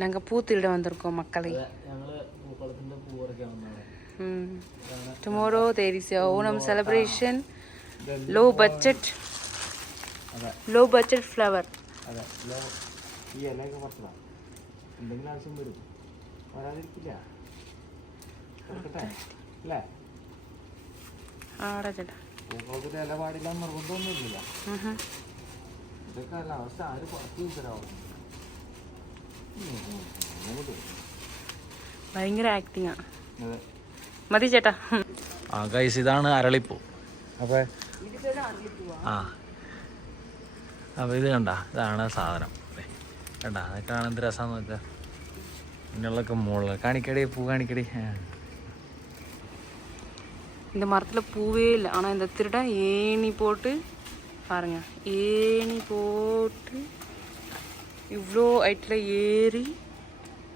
நாங்கள் பூ திருட வந்திருக்கோம் மக்களை. Tomorrow there is a Onam celebration. Low budget flower. ഭയങ്കര ആക്ടിങ്ങാ മതി ചേട്ടാ. ഗൈസ് ഇതാണ് അരളിപ്പൂ. അപ്പോൾ ഇത് കണ്ട, ഇതാണ് സാധനം. കണ്ട അതൊക്കെയാണ് എന്ത് രസമാണെന്ന് വെച്ചാൽ. ഇങ്ങനെയുള്ളൊക്കെ മുകളിൽ കാണിക്കടി, പൂ കാണിക്കടി. இந்த மரத்தில் பூவே இல்லை. ஆனால் இந்த திருடன் ஏணி போட்டு பாருங்க, ஏணி போட்டு இவ்வளோ ஹைட்டில் ஏறி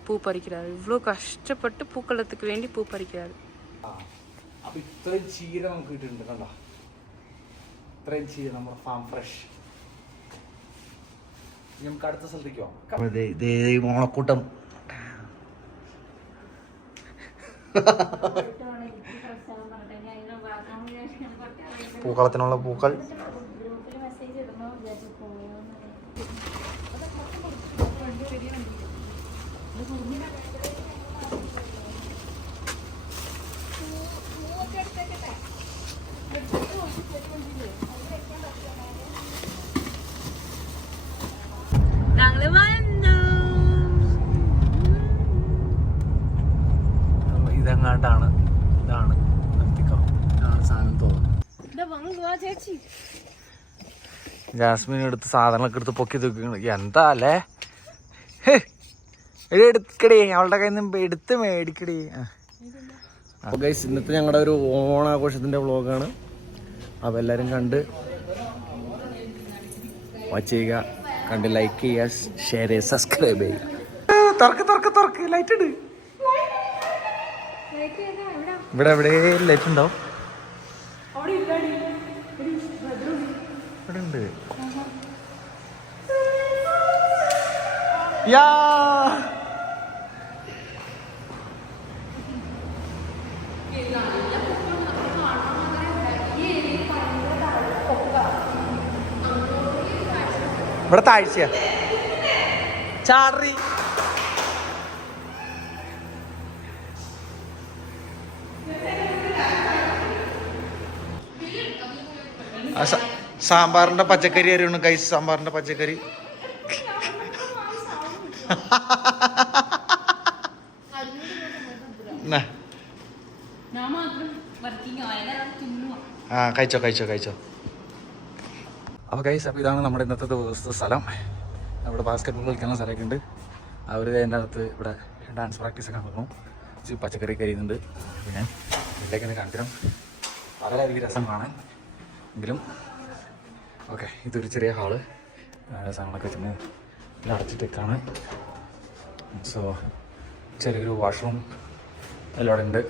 பூ பறிக்கிறாரு. இவ்வளோ கஷ்டப்பட்டு பூக்களத்துக்கு வேண்டி பூ பறிக்கிறாரு. അപ്പോൾ ഇത്രയും ചീര നമുക്ക് കിട്ടിയിട്ടുണ്ട്. കണ്ടോ, ഇത്രയും ചീര നമ്മുടെ ഫാം ഫ്രഷ്. നമുക്ക് അടുത്ത സ്ഥലത്തേക്ക് പോകാം. ഓണക്കൂട്ടം പൂക്കളത്തിനുള്ള പൂക്കൾ. ഇതെങ്ങാണ്ടാണ്, ഇതാണ് സാധനം തോന്നുന്നു. ജാസ്മിൻ എടുത്ത് സാധനങ്ങളൊക്കെ എടുത്ത് പൊക്കി തൂക്കി. എന്താ അല്ലേ, എടുക്കടി, അവളുടെ കയ്യിൽ നിന്ന് എടുത്ത് മേടിക്കടി. അപ്പോൾ ഗൈസ്, ഇന്നത്തെ ഞങ്ങളുടെ ഒരു ഓണാഘോഷത്തിൻ്റെ വ്ളോഗാണ്. അപ്പോൾ എല്ലാവരും കണ്ട് വാച്ച് ചെയ്യുക, കണ്ട് ലൈക്ക് ചെയ്യുക, ഷെയർ ചെയ്യുക, സബ്സ്ക്രൈബ് ചെയ്യുക. തുറക്ക് ലൈറ്റ് ഇട്. ഇവിടെ എവിടെ ലൈറ്റ് ഉണ്ടാവും? ഇവിടെ ഉണ്ട്. യാ ഇവിടെ താഴ്ചയാ ചാറി. സാമ്പാറിന്റെ പച്ചക്കറി അറിയണം ഗൈസ്, സാമ്പാറിന്റെ പച്ചക്കറി. കഴിച്ചോ. അപ്പോൾ ഗൈസ്, അപ്പോൾ ഇതാണ് നമ്മുടെ ഇന്നത്തെ ദിവസത്തെ സ്ഥലം. അവിടെ ബാസ്കറ്റ് ബോൾ കളിക്കാനുള്ള സ്ഥലമൊക്കെ ഉണ്ട്. അവർ അതിൻ്റെ അകത്ത് ഇവിടെ ഡാൻസ് പ്രാക്ടീസൊക്കെ നടന്നു. പച്ചക്കറി കരിയുന്നുണ്ട്. ഞാൻ ഇതിലേക്കൊന്ന് കാണിക്കണം. വളരെയധികം രസം കാണാൻ. എങ്കിലും ഓക്കെ, ഇതൊരു ചെറിയ ഹാള്. സാധനങ്ങളൊക്കെ വെച്ചിട്ട് എല്ലാം അടച്ചിട്ടേക്കാണ്. സോ ചെറിയൊരു വാഷ്റൂം എല്ലാം അവിടെ ഉണ്ട്.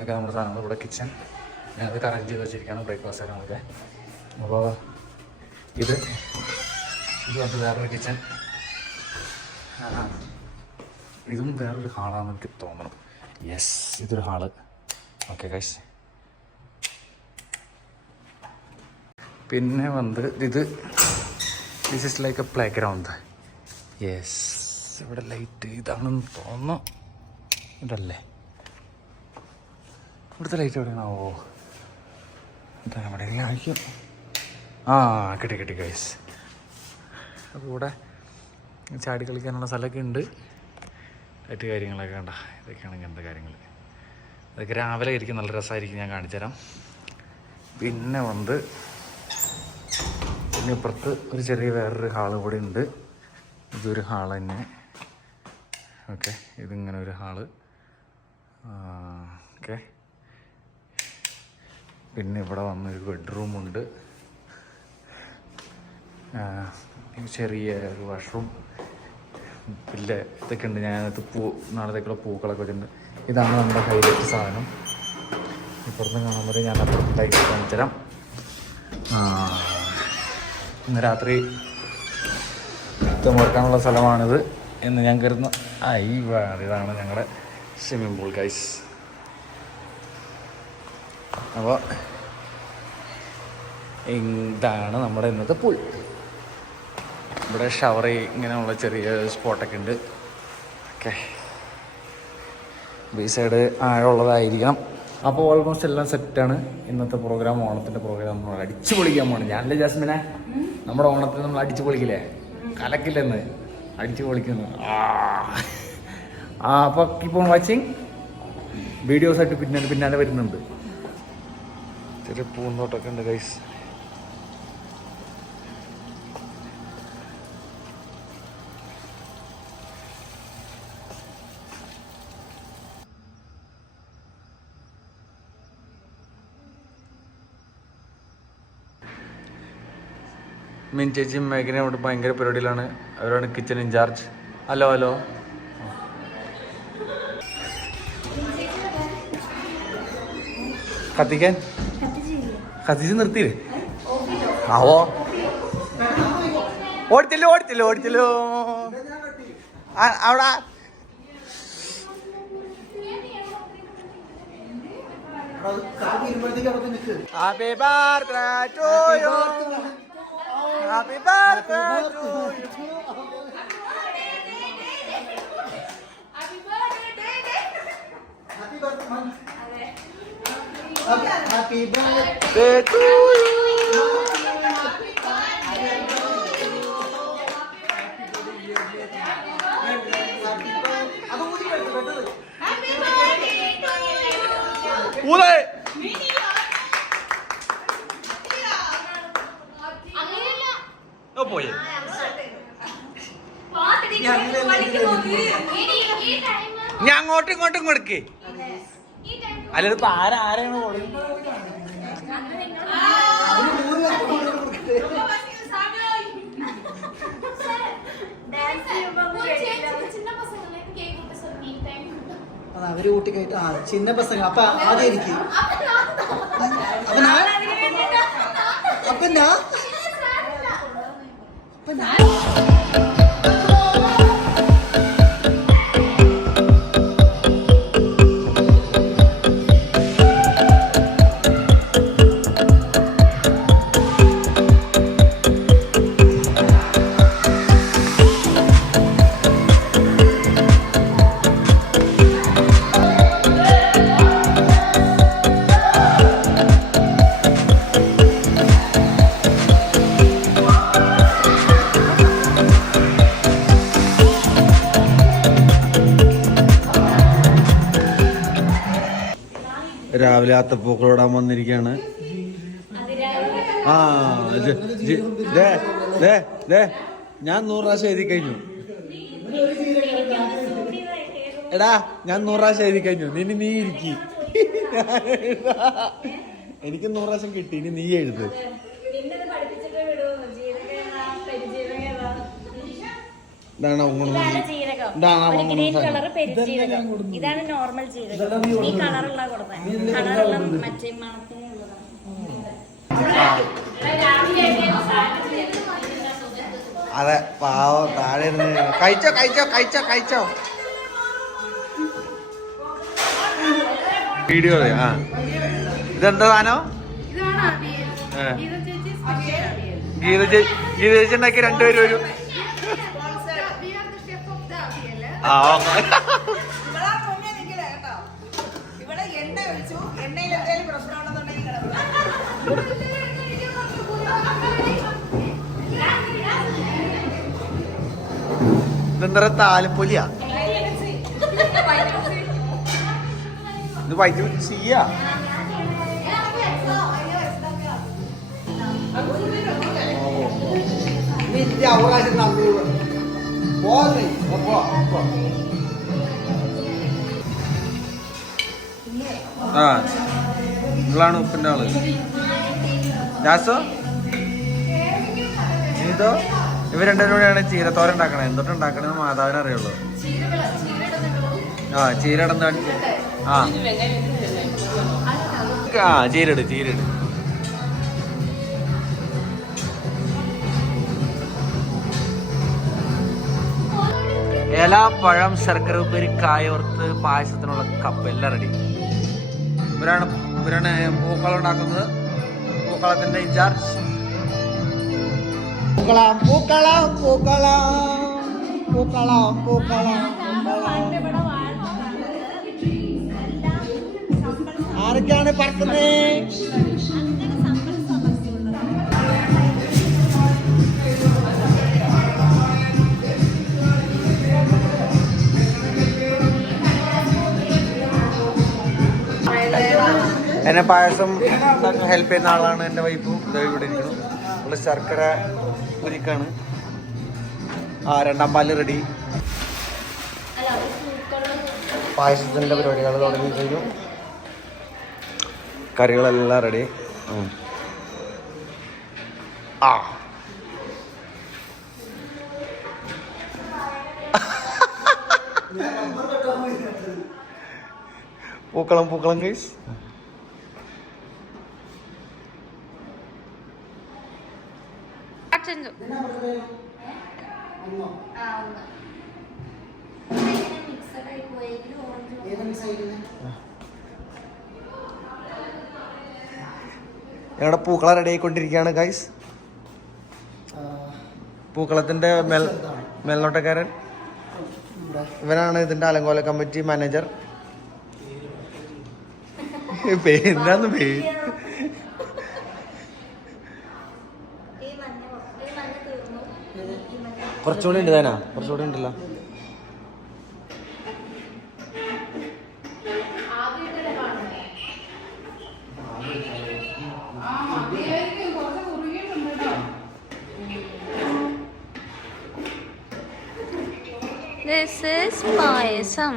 ഒക്കെ നമ്മുടെ സാധനങ്ങൾ. ഇവിടെ കിച്ചൺ ഞാനതൊക്കെ അറേഞ്ച് ചെയ്ത് വെച്ചിരിക്കുകയാണ്, ബ്രേക്ക്ഫാസ്റ്റ് ഒക്കെ. അപ്പോൾ ഇത് വന്ന് വേറൊരു കിച്ചൺ. ഇതും വേറൊരു ഹാളാണെന്ന് എനിക്ക് തോന്നണം. യെസ്, ഇതൊരു ഹാള്. ഓക്കെ ഗൈസ്, പിന്നെ വന്ന് this is like A play ground. Yes, ഇവിടെ ലൈറ്റ് ഇതാണെന്ന് തോന്നുന്നു. ഇതല്ലേ ഇവിടുത്തെ ലൈറ്റ് എവിടെയാണാവോ? ഇതാ നമ്മുടെ ആയിരിക്കും. കിട്ടി ഗൈസ്. അപ്പോൾ ഇവിടെ ചാടി കളിക്കാനുള്ള സ്ഥലമൊക്കെ ഉണ്ട്. ലൈറ്റ് കാര്യങ്ങളൊക്കെ കണ്ട. ഇതൊക്കെയാണ് ഇങ്ങനത്തെ കാര്യങ്ങൾ. അതൊക്കെ രാവിലെ ആയിരിക്കും, നല്ല രസമായിരിക്കും. ഞാൻ കാണിച്ചു തരാം. പിന്നെ ഇപ്പുറത്ത് ഒരു ചെറിയ വേറൊരു ഹാള് കൂടെ ഉണ്ട്. ഇതൊരു ഹാള് തന്നെ. ഓക്കെ, ഇതിങ്ങനെ ഒരു ഹാള്. ഓക്കെ, പിന്നെ ഇവിടെ വന്നൊരു ബെഡ്റൂമുണ്ട്. ചെറിയ ഒരു വാഷ്റൂം. പിന്നെ ഇതൊക്കെ ഉണ്ട്. ഞാനത് നാളത്തേക്കുള്ള പൂക്കളൊക്കെ വെച്ചിട്ടുണ്ട്. ഇതാണ് നമ്മുടെ ഹൈലൈറ്റ് സാധനം. ഇപ്പുറത്ത് കാണാൻ പറയും. ഞാൻ അപ്പുറത്തായിട്ട് കാണിച്ചു തരാം. ഇന്ന് രാത്രി തീർക്കാനുള്ള സ്ഥലമാണിത് എന്ന് ഞാൻ കരുതുന്നു. ഇതാണ് ഞങ്ങളുടെ സ്വിമ്മിംഗ് പൂൾ ഗൈസ്. അപ്പോൾ ഇതാണ് നമ്മുടെ ഇന്നത്തെ പൂൾ. ഇവിടെ ഷവർ ഇങ്ങനെയുള്ള ചെറിയ സ്പോട്ടൊക്കെ ഉണ്ട്. ഓക്കെ, ഈ സൈഡ് ആഴമുള്ളതായിരിക്കണം. അപ്പോൾ ഓൾമോസ്റ്റ് എല്ലാം സെറ്റാണ്. ഇന്നത്തെ പ്രോഗ്രാം, ഓണത്തിൻ്റെ പ്രോഗ്രാം നമ്മൾ അടിച്ചു പൊളിക്കാൻ പോകണം. ഞാനല്ലേ ജാസ്മിനെ, നമ്മുടെ ഓണത്തിന് നമ്മൾ അടിച്ചു പൊളിക്കില്ലേ, കലക്കില്ലെന്ന് അടിച്ചു പൊളിക്കുന്നു. അപ്പോൾ കീപ്പ് ഓൺ വാച്ചിങ്. വീഡിയോസായിട്ട് പിന്നാലെ വരുന്നുണ്ട്. ചെറിയ പൂന്തോട്ടമൊക്കെ ഉണ്ട് ഗൈസ്. മീൻ ചേച്ചിയും മേഘന അവിടെ ഭയങ്കര പരിപാടിയിലാണ്. അവരാണ് കിച്ചൺ ഇൻചാർജ്. ഹലോ കത്തിച്ച് നിർത്തിയില്ലേ? ആവോ, ഓടിച്ചല്ലോ അവിടെ. Happy birthday to you, happy birthday to you. Happy birthday to you. പോയേ ഞാൻ അങ്ങോട്ടും ഇങ്ങോട്ടും കൊടുക്കേ. അല്ലാതെ ഇപ്പൊ ആരാണ് അവര് കൂട്ടിക്കഴിട്ട് ചിന്ന പ്രസംഗം. അപ്പൊ ആദ്യം എനിക്ക് രാവിലെ അത്തപ്പൂക്കളോടാൻ വന്നിരിക്കുകയാണ്. ഞാൻ 100 പ്രാവശ്യം എഴുതി കഴിഞ്ഞു. എടാ ഞാൻ 100 പ്രാവശ്യം എഴുതി കഴിഞ്ഞു. നീ ഇരിക്കി. എനിക്ക് 100 പ്രാവശ്യം കിട്ടി. ഇനി നീ എഴുത്. ഇതാണ് നോർമൽ ജീരകം. ഈ കളറുള്ള കൊടുത്തത് കളറുള്ള മറ്റേ അതെ പാവം താഴെ കഴിച്ചോ വീഡിയോ. ഇതെന്താ സാധനം? ഗീത ചേച്ചി ഉണ്ടാക്കി 2 പേര് വരും. ഇതെന്താ താലപ്പൊലിയാ? ഇത് വൈറ്റ് ചെയ്യാ. അവകാശം നിങ്ങളാണ് ഉപ്പിന്റെ ആള്. ജാസോ ഇതോ ഇവർ 2 കൂടെയാണ് ചീരത്തോരൻ ഉണ്ടാക്കണേ. എന്തൊട്ട് ഉണ്ടാക്കണെന്ന് മാതാവിനെ അറിയുള്ളൂ. ചീര ഇടുന്ന ചീരട് ഇല, പഴം, ശർക്കര ഉപ്പേരി, കായോർത്ത്, പായസത്തിനുള്ള കപ്പ് എല്ലാം റെഡി. ഇവരാണ് പൂക്കളം ഉണ്ടാക്കുന്നത്. പൂക്കളത്തിന്റെ ഇൻചാർജ്. പൂക്കളം പൂക്കളം പൂക്കളം പൂക്കളം പൂക്കളം ആരൊക്കെയാണ് പറക്കുന്നത്? എന്നെ പായസം ഹെൽപ്പ് ചെയ്യുന്ന ആളാണ് എൻ്റെ വൈഫും. ഇവിടെ ഇരിക്കണം. ഉള്ള ശർക്കര ഉരുക്കാണ്. രണ്ടാം പാല് റെഡി. പായസത്തിൻ്റെ പരിപാടികൾ തുടങ്ങി കഴിഞ്ഞു. കറികളെല്ലാം റെഡി. പൂക്കളം പൂക്കളം ഗൈസ്. ഞങ്ങളുടെ പൂക്കളം റെഡി ആയിക്കൊണ്ടിരിക്കുകയാണ് ഗൈസ്. പൂക്കളത്തിന്റെ മേൽനോട്ടക്കാരൻ ഇവനാണ്. ഇതിന്റെ അലങ്കോല കമ്മിറ്റി മാനേജർ. എന്താന്ന് പേര്? കുറച്ചുകൂടി ഉണ്ട് താനാ. കുറച്ചുകൂടി ഉണ്ടല്ലോ. This is payasam.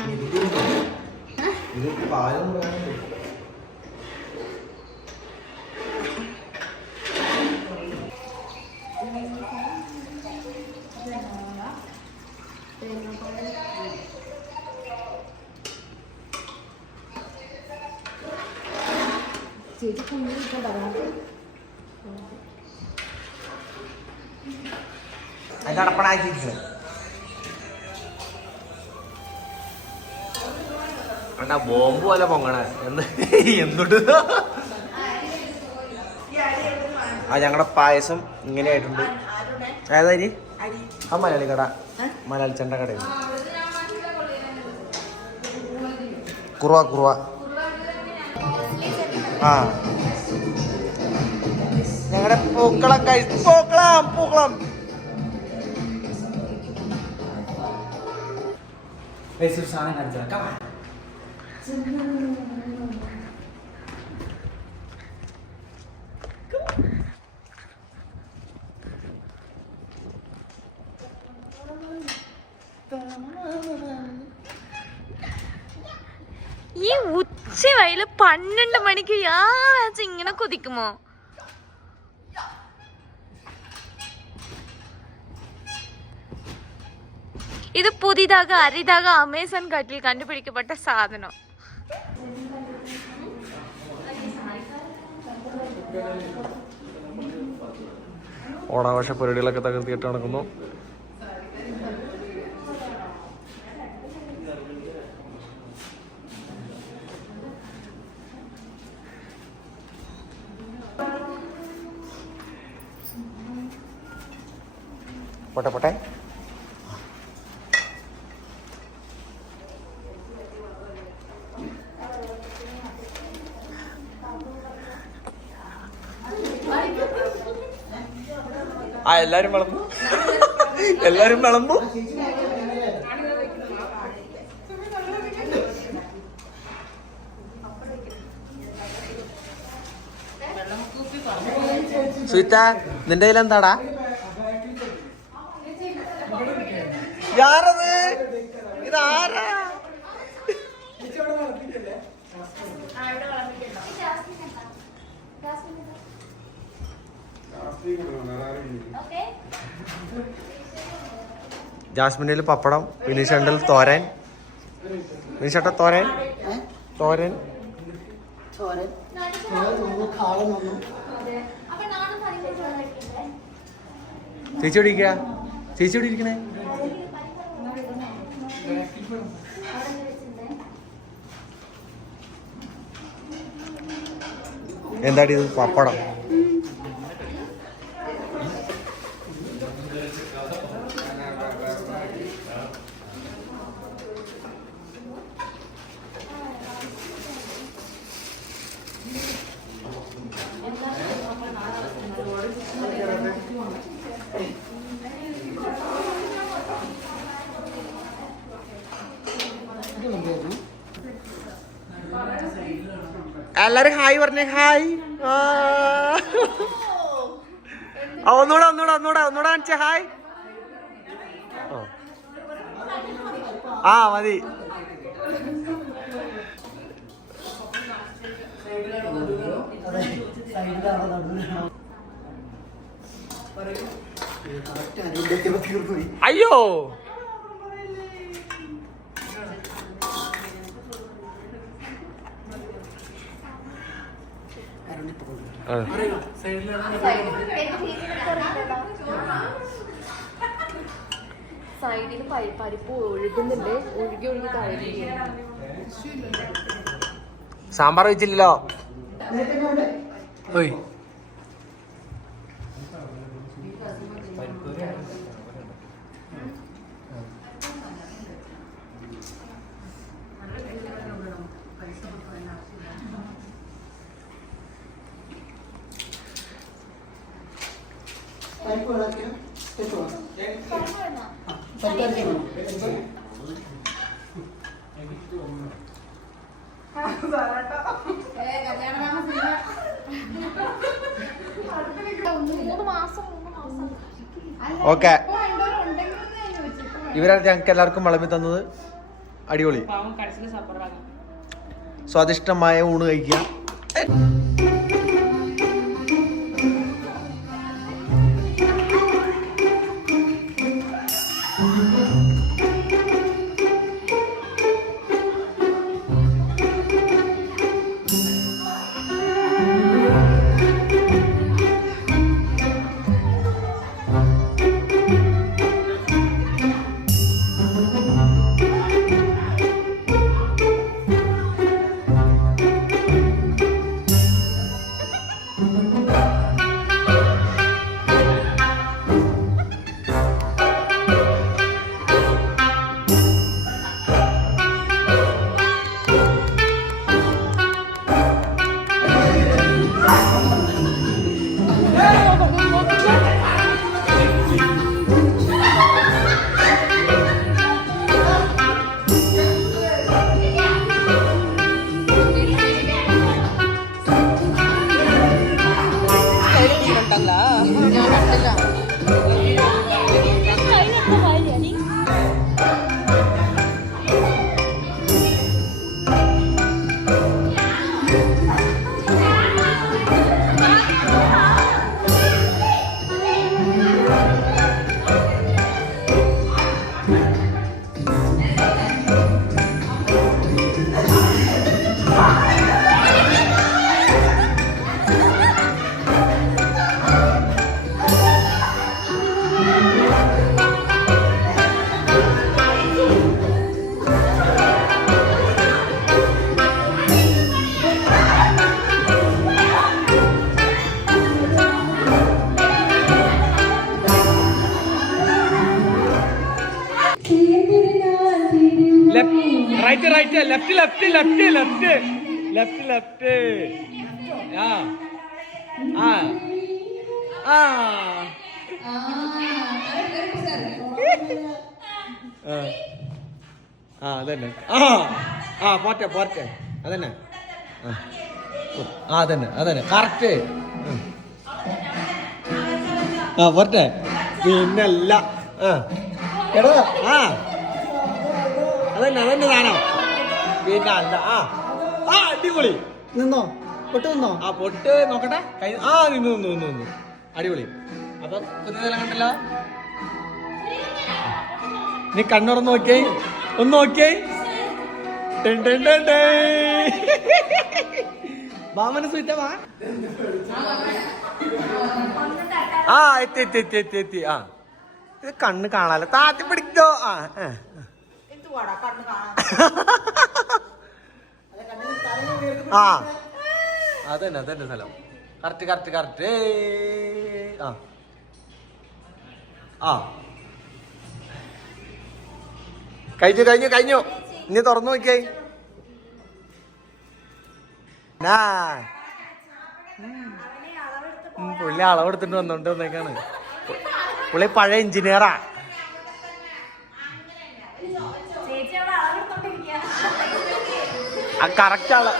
ബോംബ് പോലെ പൊങ്ങണ എന്തുട്ട്. ഞങ്ങളുടെ പായസം ഇങ്ങനെയായിട്ടുണ്ട്. ഏതായി ആ മലയാളി കട, മലയാളി ചെണ്ട കടയിൽ കുറുവ കുറുവ. ഞങ്ങളുടെ പൂക്കളം പൂക്കളം പൂക്കളം. സാധനം കാണിച്ചാൽ ഈ ഉച്ച വയല് 12 മണിക്ക് ഇങ്ങനെ കൊതിക്കുമോ? ഇത് പുതിയതാക അരിതാക അമേസോൺ കാട്ടിൽ കണ്ടുപിടിക്കപ്പെട്ട സാധനം. ഓണാഘോഷ പരിപാടികളൊക്കെ തകർത്തിയിട്ട് നടക്കുന്നു. പോട്ടെ പോട്ടെ. എല്ലാരും വിളമ്പു. എല്ലാരും വിളമ്പു. സുഹിത്ത, നിന്റെ കയ്യിൽ എന്താടാ? യാരത്? ഇതാരാ? ജാസ്മിനിൽ പപ്പടം, വിനീഷണ്ടിൽ തോരൻ. വിനീഷേട്ട തോരൻ തോരൻ ചേച്ചി എവിടെ ഇരിക്കുക? ചേച്ചി എവിടെ ഇരിക്കണേ? എന്താടി ഇത് പപ്പടം? എല്ലാരും ഹായ് പറഞ്ഞേ. ഹായ്. ഒന്നൂടെ കാണിച്ചേ. ഹായ്. ആ മതി. അയ്യോ സൈഡിൽ പരിപ്പ് ഒഴുകുന്നുണ്ട്. ഒഴുകി ഒഴുകി താഴെ. സാമ്പാർ വെച്ചില്ലല്ലോ. ഓയ് ഓക്കെ. ഇവരാണ് ഞങ്ങൾക്ക് എല്ലാവർക്കും വിളമ്പി തന്നത്. അടിപൊളി സ്വാദിഷ്ടമായ ഊണ് കഴിക്കുക. Right left. അതന്നെ. പോറ്റെ അതന്നെ. അതന്നെ കറക്റ്റ്. പോറ്റെ. പിന്നല്ല എടാ. അതന്നെ സാധനം. പിന്നെ അല്ല. അടിപൊളി. നിന്നോ പൊട്ട് നിന്നോ? പൊട്ട് നോക്കട്ടെ. നിന്ന് അടിപൊളി. അപ്പൊ പുതിയ സ്ഥലം കണ്ടല്ലോ. നീ കണ്ണുറന്ന് നോക്കിയേ. ഒന്ന് നോക്കിയേ. വാമന സൂറ്റ വാ. എത്തി. ഇത് കണ്ണ് കാണാലോ. താത്തി പിടിക്കോ. ആ അതന്നെ അതന്നെ സ്ഥലം. Correct correct correct. ആ ആ കഴിഞ്ഞു കഴിഞ്ഞു കഴിഞ്ഞു. ഇനി തുറന്നു നോക്കിയേ. പുള്ളി അളവെടുത്തിട്ട് വന്നോണ്ട് വന്നേക്കാണ്. പുള്ളി പഴയ എഞ്ചിനീയറാ. ആ കറക്റ്റ് ആള്.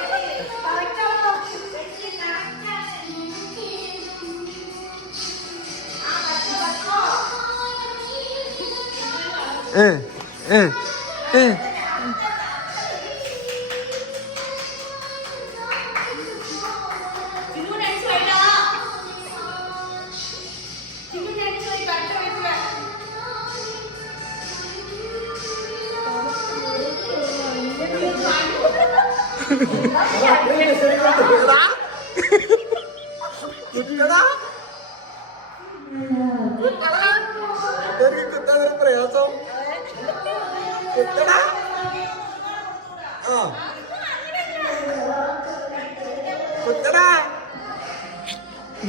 പ്രയാസം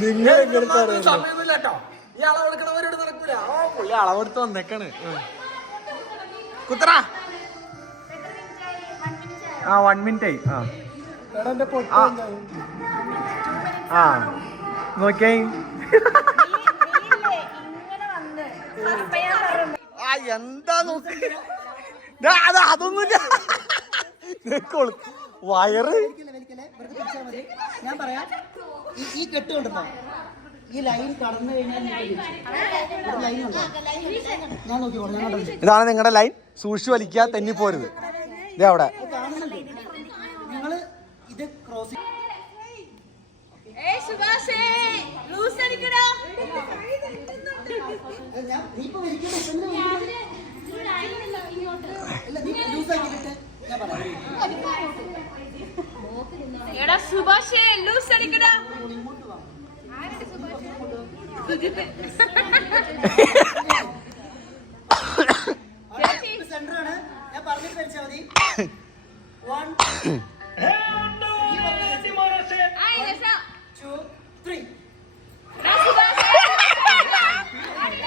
നിങ്ങൾ എങ്ങനെ സമയമൊന്നുമില്ല കേട്ടോ. ഈ അളവെടുക്കണവരോട് നടക്കൂല. ഓ പുള്ളി അളവെടുത്ത് വന്നേക്കാണ്. കുത്തടാ. ആ 1 മിനിറ്റ് ആയി. ആ നോക്കിയേ. എന്താ നോക്കി അതൊന്നുമില്ല. വയറ് ഞാൻ പറയാം. ഈ കെട്ട് കൊണ്ടുണ്ടോ? ഈ ലൈൻ കടന്നു കഴിഞ്ഞാൽ ലൈൻ ഉണ്ടോ? ഞാൻ നോക്കിക്കോളാം. ഇതാണ് നിങ്ങളുടെ ലൈൻ. സൂക്ഷിച്ചു വലിക്കുക, തെന്നിപ്പോരുത്. ഇത് അവിടെ നിങ്ങള് ഇത് ക്രോസ് സുഭാഷേ ലൂസ് അടിക്കടാ. സെന്ററാണ്. ഞാൻ പറഞ്ഞിട്ട് ധരിച്ചാൽ മതി. 1 2 3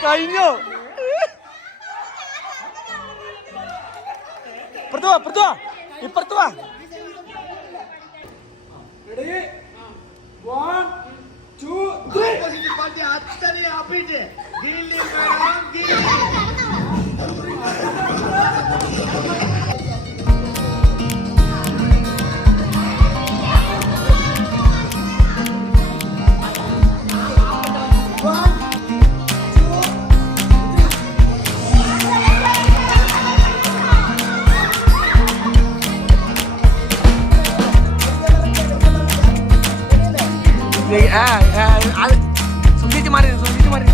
കഴിഞ്ഞു. ഇപ്പുറത്ത് വാ. 1 2 സുന്ദരിച്ച് മാറി.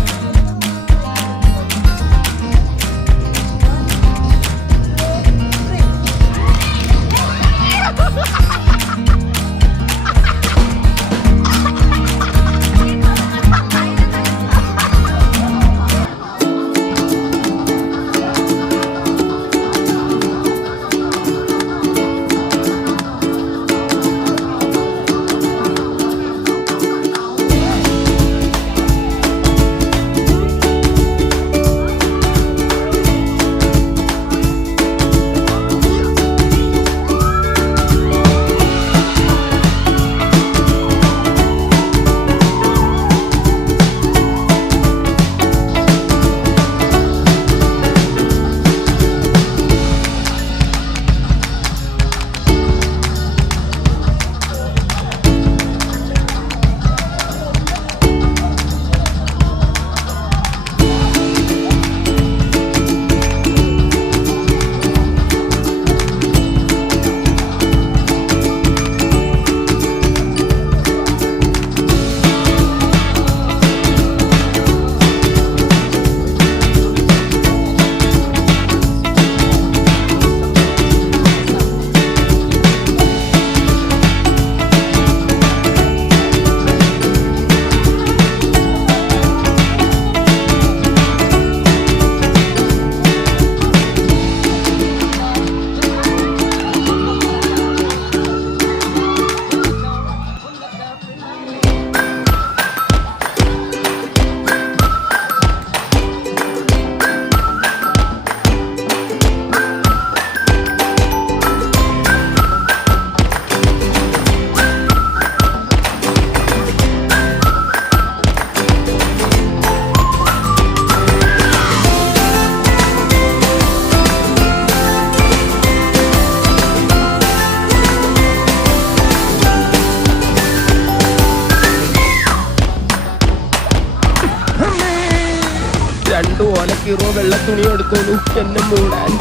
ഹീറോ വെള്ള തുണി എടുത്തോളൂ എന്നെ മൂടാൻ.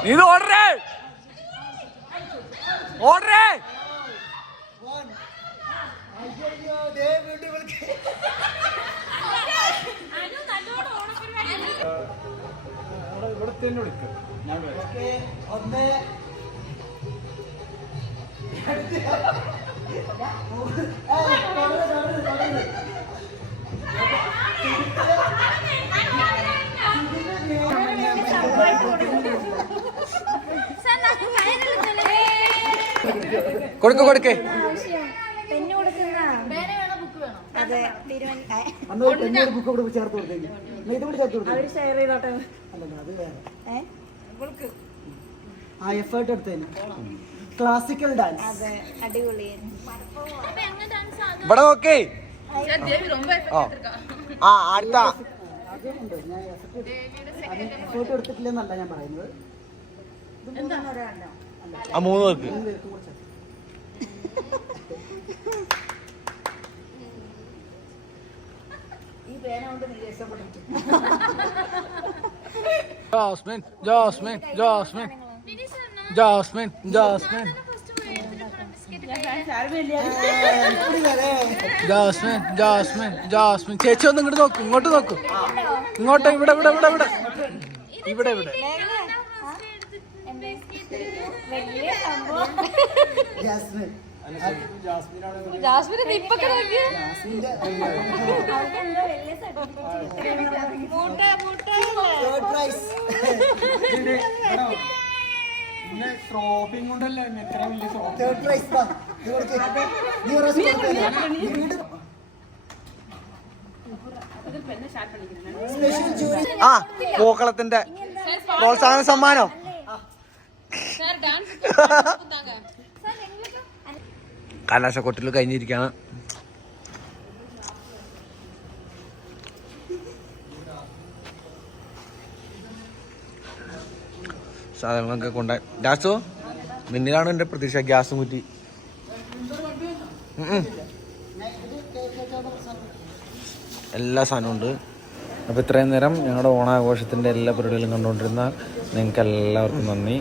ഇത് ഓടറേ ഓടറേ ഇവിടെ തന്നെ വിളിക്കും ഞാൻ ഒന്ന് കൊടുക്ക് കൊടുക്ക് പെണ്ണ് കൊടുക്കുന്ന അതെ ബുക്ക് ഇവിടെ ചേർത്ത് കൊടുത്തേക്ക് ഇത് കൂടി ചേർത്ത് കൊടുത്തു അവര് ഷെയർ ചെയ്തോട്ടെ. അല്ലല്ല അത് വേറെ ആ എഫേർട്ട് എടുത്തതിന് ക്ലാസിക്കൽ ഡാൻസ് അതെ അടിപൊളി. ഇവിടെ നോക്കേ ആ അടുത്ത അതുണ്ട് ഞാൻ എഫേർട്ട് എടുത്തിട്ടില്ലെന്നല്ല ഞാൻ പറയുന്നത് ആ മൂന്ന് പേർക്ക് Jasmine Jasmine Jasmine Jasmine Jasmine Jasmine Jasmine Jasmine ചേച്ചി ഒന്ന് ഇങ്ങോട്ട് നോക്കും ഇങ്ങോട്ട് നോക്കും ഇങ്ങോട്ട് ഇവിടെ ഇവിടെ ഇവിടെ ഇവിടെ ഇവിടെ ഇവിടെ ജാസ്മിൻ ജാസ്മിൻ ഇപ്പൊക്കെ നോക്കി എന്തോ വലിയ certificate third prize. Third prize വാ. നീ കൊടുക്ക്. നീ ഒരു പ്രാവശ്യം കൊടുത്തല്ലേ? നീ വീണ്ടും സ്പെഷ്യൽ ജൂറി. ആ പൂക്കളത്തിന്റെ പ്രോത്സാഹന സമ്മാനം. കലാശക്കൊട്ടിൽ കഴിഞ്ഞിരിക്കുകയാണ്. സാധനങ്ങളൊക്കെ കൊണ്ടുപോയി. ഗ്യാസോ മിന്നിലാണ് എൻ്റെ പ്രതീക്ഷ. ഗ്യാസും കുറ്റി എല്ലാ സാധനവും ഉണ്ട്. അപ്പോൾ ഇത്രയും നേരം ഞങ്ങളുടെ ഓണാഘോഷത്തിൻ്റെ എല്ലാ പരിപാടികളും കണ്ടുകൊണ്ടിരുന്ന നിങ്ങൾക്ക് എല്ലാവർക്കും നന്ദി.